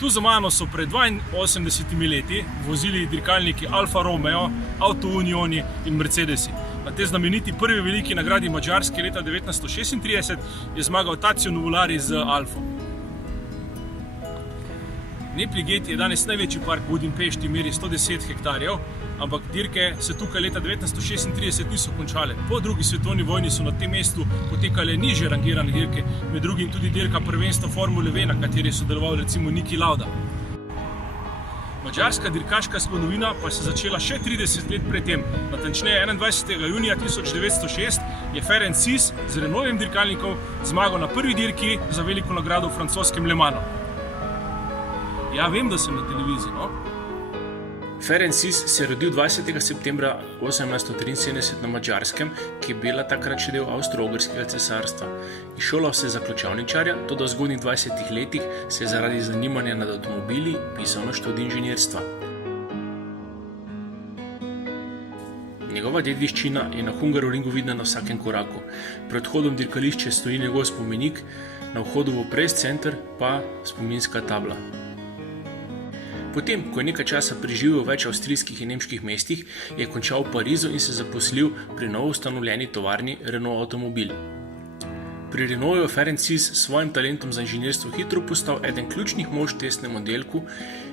Tu za mano so pred 82 leti vozili dirkalniki Alfa Romeo, Auto Unioni in Mercedesi. Na tej znameniti prvi veliki nagradi Madžarske leta 1936 je zmagal Tazio Nuvolari z Alfo. Nepli Gate je danes največji park v Budimpešti, meri 110 hektarjev, ampak dirke se tukaj leta 1936 niso končale. Po drugi svetovni vojni so na tem mestu potekale nižje rangirane dirke, med drugim tudi dirka prvenstva Formule 1, na kateri je sodeloval recimo Niki Lauda. Madžarska dirkaška zgodovina pa se je začela še 30 let pred tem. Natančneje 21. junija 1906 je Ferenc Sis z Renaultovim dirkalnikom zmagal na prvi dirki za veliko nagrado v francoskem Le Manu. Ja, vem, da sem na televiziji, no? Ferenc Sis se je rodil 20. septembra 1873 na Madžarskem, ki je bila takrat še del Avstro-Ogrskega cesarstva. Izšolal se za ključavničarja, toda v zgodnjih 20 letih se je zaradi zanimanja nad avtomobili pisal na študij inženirstva. Njegova dediščina je na Hungaroringu vidna na vsakem koraku. Pred vhodom v dirkališče stoji njegov spomenik, na vhodu v press center pa spominska tabla. Potem, ko je nekaj časa preživel v več avstrijskih in nemških mestih, je končal v Parizu in se zaposlil pri novo ustanovljeni tovarni Renault Automobil. Pri Renaultu je Ferenc Sis s svojim talentom za inženirstvo hitro postal eden ključnih mož v testnem oddelku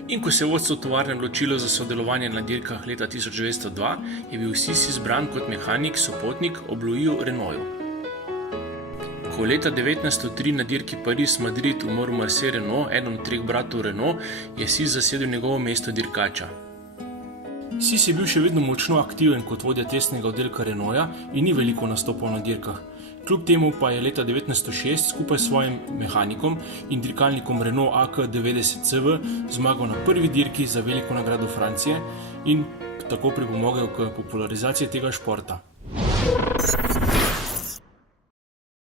in ko se je vodstvo tovarne odločilo za sodelovanje na dirkah leta 1902, je bil Sis izbran kot mehanik, sopotnik ob Louisu Renaultu. Ko leta 1903 na dirki Pariz-Madrid umrl Marcel Renault, eden od 3 bratov Renault, je Sis zasedel njegovo mesto dirkača. Sis je bil še vedno močno aktiven kot vodja testnega oddelka Renaulta in ni veliko nastopal na dirkah. Kljub temu pa je leta 1906 skupaj s svojim mehanikom in dirkalnikom Renault AK90CV zmagal na prvi dirki za veliko nagrado Francije in tako pripomogel k popularizaciji tega športa.